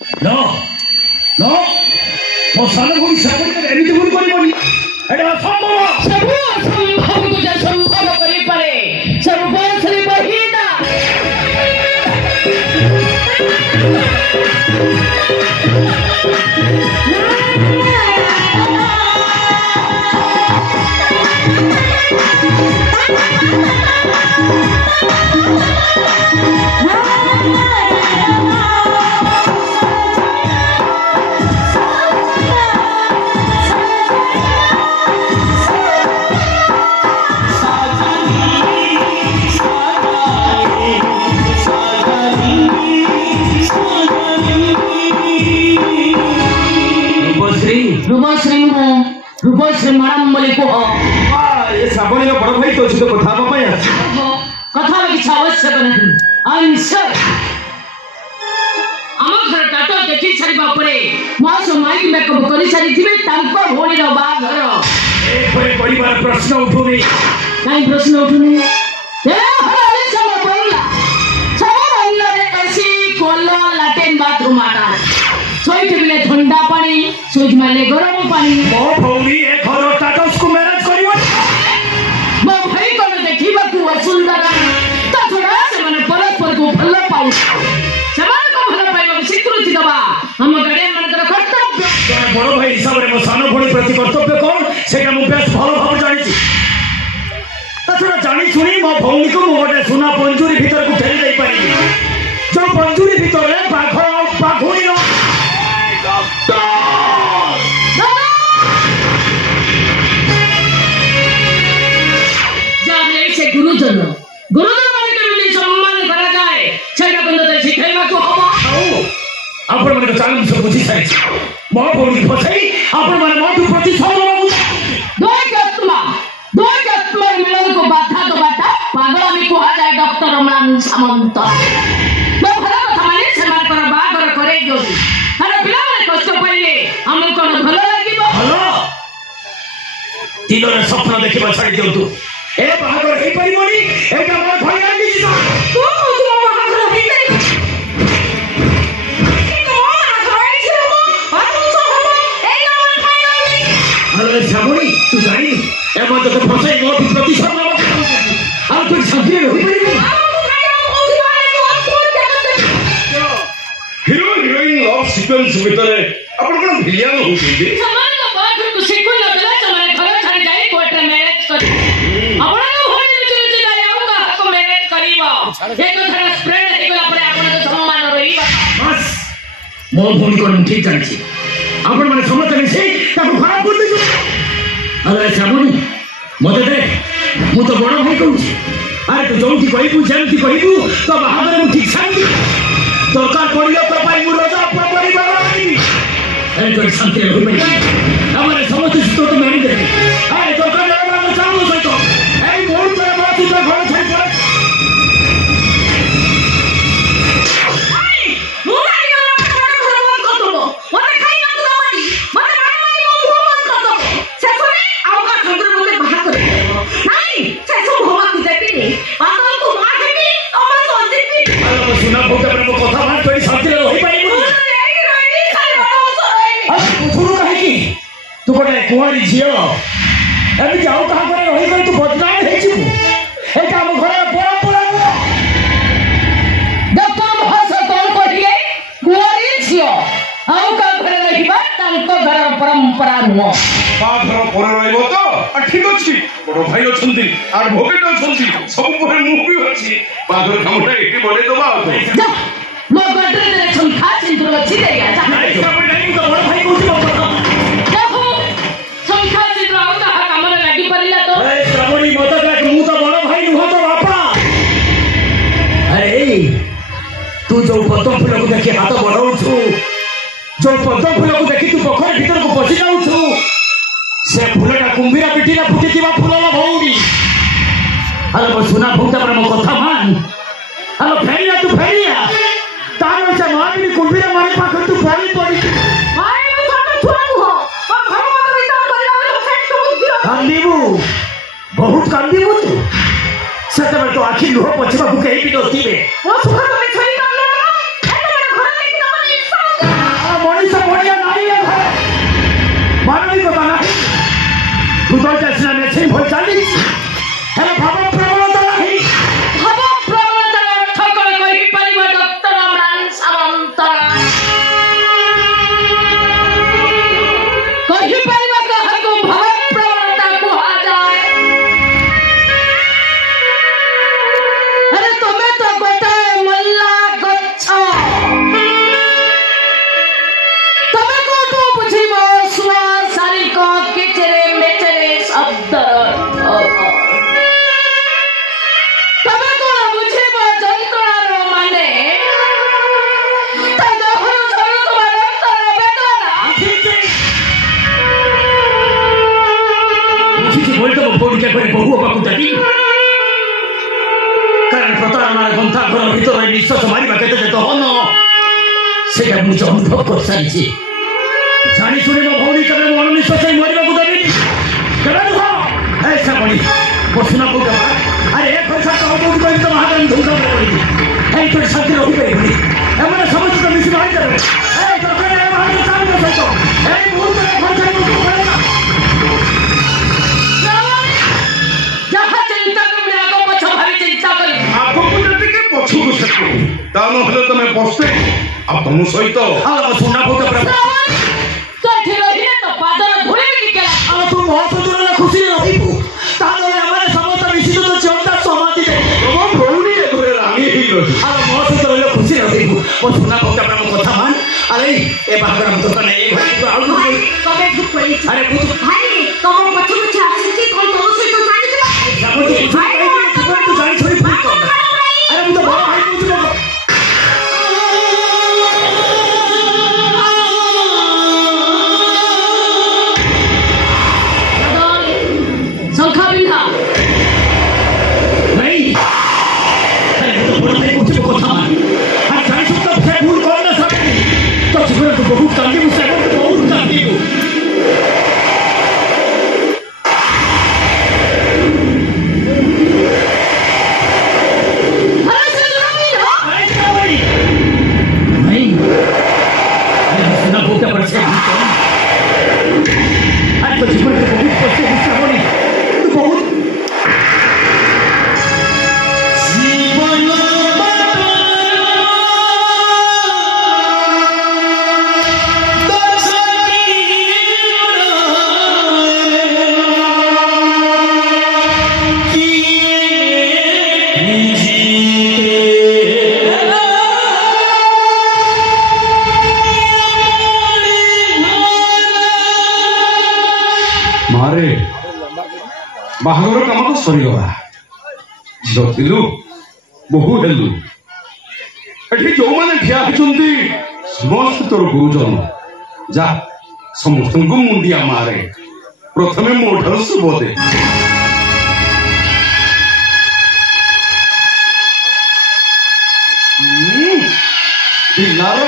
No no ମୋ ସାନ ଭଉଣୀ ଶ୍ରାବଣୀ ଏମିତି ଭୁଲ କରିବନି ଏଇଟା ଅସମ୍ଭବ। ସବୁ ଅସମ୍ଭବକୁ ଯେ ସମ୍ଭବ କରିପାରେ ସର୍ବଶ୍ରୀ ବହିଦା। रूपश्री मैडम बोली कह ये श्रावणी बड़ भाई तो सहित कथा कथा किसी आवश्यक नहीं। आम घर टाटा देखी सारा मौस माइक मेकअप कर सारी भौणी बाहर प्रश्न उठुनी कहीं प्रश्न उठुनी लाट्रिन बाथरूम आटा सोई टेबिले ठंडा पानी सुइच मारले गरम पानी। मो भौणी ए घर टाटस को मैनेज करिवो मो भाई कोन देखिबा तू सुंदर त थोड़ा से माने परस्पर को भल पाउ समान को भल पाइबा स्वीकृति दबा हम गार्डियन मानकर कर्तव्य। जने बड़ भाई हिसाब रे मो सानो भौणी प्रति कर्तव्य कोन सेटा मु बेस भल भाव जानि छी। त थोड़ा जानि सुनी मो भौणी को मो गोटे सुना पंजुरी भीतर को ठेली दे पारी जो पंजुरी भीतर रे पाखोई रो गुरुजन माने केमिति सम्मान करा जाए सेटा बंद शिखाइबा को हबो। आपण माने चालू सब बुझी साइ मो भौणी फसई आपण माने मोटू प्रति सम्मान दो आत्मा मिलन को बाधा तो बाटा पागल में को आ जाए डॉक्टर रमणान सामंत तो भला कथा माने समान पर बागर करे जोगी हर पिला माने कष्ट पइले हम कोन भलो लागिबो भलो दिनरे स्वप्न देखिबा छाडी दियंतु ए बागर हे परिबोनी एटा मोर भय लागी छी तू बागर हे परिबो कि तो बागर हे छी बातु सो हबो ए नमन फाइनली। अरे श्रावणी तू जानी ए मत तो फसई मोर प्रति सम्मान आ तू सच्ची होई परिबो हिरो हिरोइन लव सीक्वेंस भितरे आपण कोन भिलियन होउछिंदी समान तो बात को सिकुल बेला समान घर छाड़ी जाई कोर्ट रे मैरिज कर आपण को होई चुची जाई आउगा को मैरिज करिवो एक थरा स्प्रेड हे गला परे आपण को सम्मान रहिबा बस मो भौणी को ठीक जानि आपण माने समझ से ताको खराब कर दे। अरे श्रावणी मते देख मु तो बड़ भाई कहू अरे तू जोंठी कहबू जेंठी कहबू तो बाहादुर मु ठीक शांति दरकार पड़ियो तो भाई मु राजा अपन परिवार आई ए तो शांति होई पई हमारे समस्त तो मेरी दे अरे दरकार ले मानो चालू सहित ए बहुत बड़ा बात तो घर छाई पड़े सुना भोटा पर कथा मान तोरी शांति रे होई पाइबो पुथुरु कहि की तू कोटे कुआरी झियो एबि जाऊ कहा करे होई गई तू बदनाम हे छी एटा हम घर परंपरा डॉक्टर भाषा कोन कहिए कुआरी झियो आउ का घर रहिबा तांको घर परंपरा नुओ बाघर पर रहइबो तो ठीक अछि बड़ भाई अछंती एडवोकेट अछंती सब पर मु भी अछि बाघर कामटा एके बडे दबा जा मो गडरे रे संखा चिंतु अछि देया जा नहीं सब नहीं तो बड़ भाई कहू देखो संखा चिंतु आउ ता काम रे लागी परिला तो ए श्रावणी मत देख मु तो बड़ भाई नुह तो बापा। अरे तू जो पद्म फूल को देखि हाथ बढ़ाऊ छु जो पद्म फूल को देखि तू पोखर भीतर को पसी जाऊ छु से फूलटा कुंभीरा पिटिला फुटितिबा फूलला भौणी। अरे मो सुना भौता पर मो कथा मान अरे फेरिया तू फेरिया तार से मारनी कुंभीरा मारे पाखर तू पड़ी पड़ी आए मु छोट छुआ हो और घर मत विचार करिला फेट को बुद्धि कांदीबू बहुत कांदीबू तू सेतबे तो आखि लुह पछबा को केही भी नथिबे ओ सुख तो छई कालो ए तो घर लेके दबनी मुझे अनुभव कर सारी जानी शुणी मो भौणी केवे मनोनिश्वास मरवा को देवी केवे नुह ऐसा बनी बसुना को अरे एक पैसा तो महारानी धूमधाम कर तो शांति रही पारे एम समस्त तो मिसी भाई तुम बसते तुम सहित सुना तू महत्व खुशी रही समस्त मिश्रित चौथा समाधि महत्व रही खुशी रही मो सुना कथा मान अरे ए बाहर तो नहीं अरे बहुत कांदी मुझसे बहुत कांदी को नहीं सुना बहुत बड़े आज तो जीवन में बहुत कष्ट मुझसे होनी तो बहुत मारे बाहर कम तो सरीगला झीलु बहु हेलु एठी जो माने ठिया होचंती समस्त तोर गुरुजन जा समस्त को मुंडिया मारे प्रथमे मोठर सुबोदे दिलार